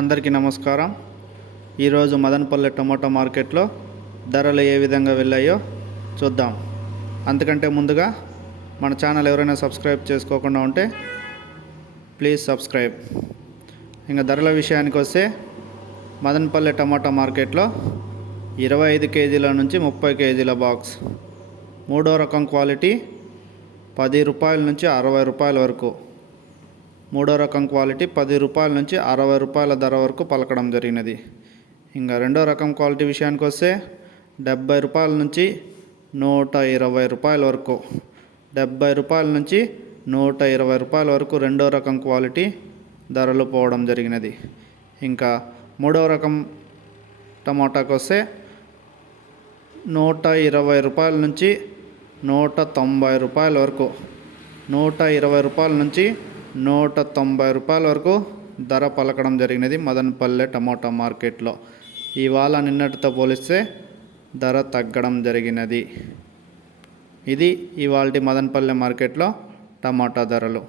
అందరికీ నమస్కారం. ఈరోజు మదనపల్లె టమాటో మార్కెట్లో ధరలు ఏ విధంగా వెళ్ళాయో చూద్దాం. అంతకంటే ముందుగా మన ఛానల్ ఎవరైనా సబ్స్క్రైబ్ చేసుకోకుండా ఉంటే ప్లీజ్ సబ్స్క్రైబ్. ఇంకా ధరల విషయానికి వస్తే మదనపల్లె టమాటా మార్కెట్లో ఇరవై ఐదు కేజీల నుంచి ముప్పై కేజీల బాక్స్. మూడో రకం క్వాలిటీ పది రూపాయల నుంచి అరవై రూపాయల వరకు. మూడో రకం క్వాలిటీ పది రూపాయల నుంచి అరవై రూపాయల ధర వరకు పలకడం జరిగినది. ఇంకా రెండో రకం క్వాలిటీ విషయానికి వస్తే డెబ్బై రూపాయల నుంచి నూట ఇరవై రూపాయల వరకు డెబ్బై రూపాయల నుంచి నూట ఇరవై రూపాయల వరకు రెండో రకం క్వాలిటీ ధరలు పోవడం జరిగినది. ఇంకా మూడో రకం టమాటాకు వస్తే నూట ఇరవై రూపాయల నుంచి నూట తొంభై రూపాయల వరకు నూట ఇరవై రూపాయల నుంచి నూట తొంభై రూపాయల వరకు ధర పలకడం జరిగినది మదనపల్లె టమోటా మార్కెట్లో. ఇవాళ నిన్నటితో పోలిస్తే ధర తగ్గడం జరిగినది. ఇది ఇవాళ మదనపల్లె మార్కెట్లో టమాటా ధరలు.